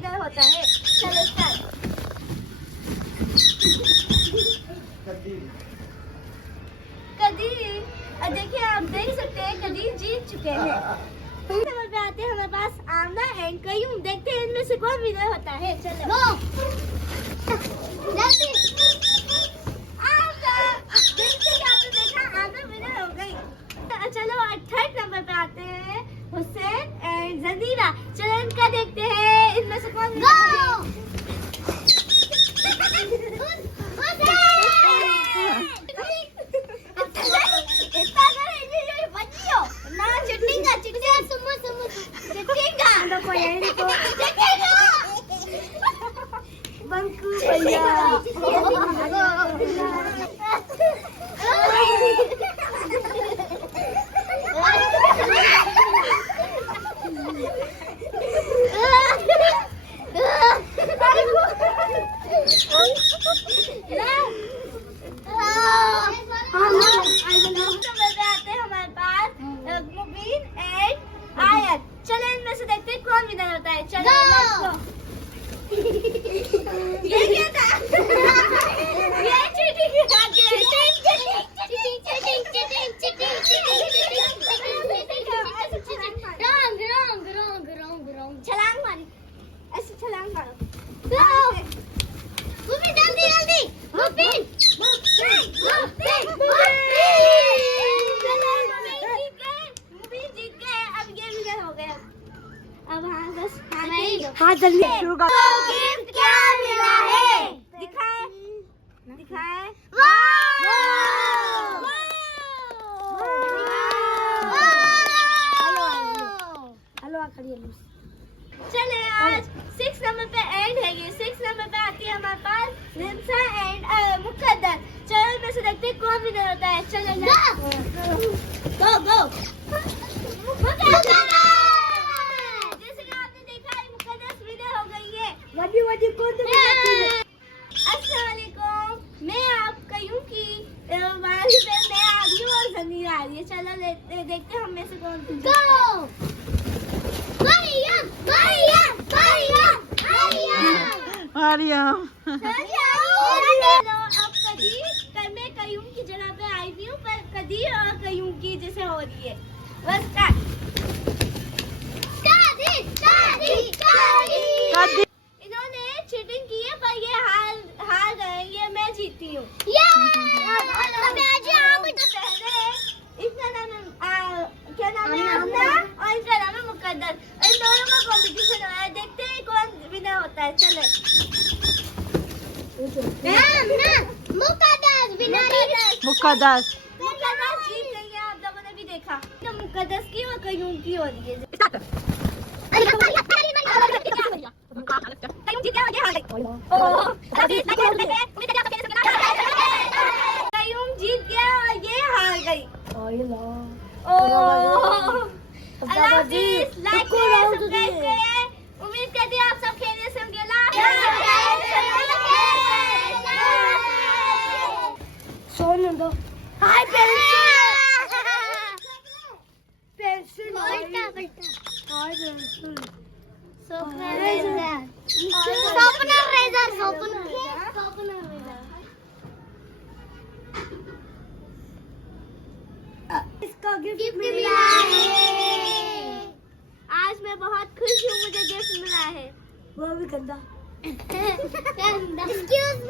Winner होता है। चलो स्टार्ट। कदीर, देखिए आप देख सकते हैं कदीर जीत चुके हैं। नंबर पे आते हैं हमारे पास आमना एंड कयूम। देखते हैं इनमें से कौन विनर होता है। चलो जल्दी। आमना, देखते हैं आपने देखा आमना विनर हो गई। चलो थर्ड नंबर पे आते हैं हुसैन एंड जनीरा। चलो इनका देखते हैं इनमें से कौन विनर है। बंकू भैया हमारे पास मुबीन एंड आयत। चलो इनमें से देखते हैं कौन विनर होता है। चलो ये क्या था? ये चीटिंग छलांग मारी, ऐसे छलांग मारो। मुबीन जल्दी जल्दी, मुबीन जीत गए। अब ये विनर हो गया। अब हाँ बस हाँ जल्दी शुरू करो। गिफ्ट क्या मिला है? दिखाए दिखाए। हेलो चले आज 6 नंबर पे एंड है। ये 6 नंबर पे आती है हमारे पास रिंसा एंड मुकद्दर। चलो इनमें से देखते हैं कौन विनर होता है। चलो गो गो। अस्सलामुअलैकुम, मैं आप कयूं की वाली पे मैं आ गई हूँ और जनीरा आ रही है। चलो देखते हैं हम में से कौन जीतता है। मरियम मरियम मरियम मरियम। अब कदीर मैं कयूं की जगह पे आई हुई हूँ, पर कदीर और कयूं की जैसे हो रही है। बस इन्होंने चीटिंग की है, पर ये हार गए। ये मैं जीती हूँ। इसका नाम क्या नाम है? आमना और इसका नाम है मुकद्दर। इन दोनों का कंपटीशन हो रहा है। देखते हैं कौन विनर होता है। चले मुकद्दस जीत गई है। आप लोगों ने भी देखा तो मुकद्दस की और कयूम की हो रही है। कयूम जीत गया और ये हार गई। लाइक सब्सक्राइब करें। उम्मीद करती हूँ आप सब खैरियत से होंगे। सोने दो। हाय पेंसिल पलटा हाय पेंसिल सपना रेजर इसका गिफ्ट मिला है। आज मैं बहुत खुश हूँ, मुझे गिफ्ट मिला है। वो भी गंदा। Excuse me.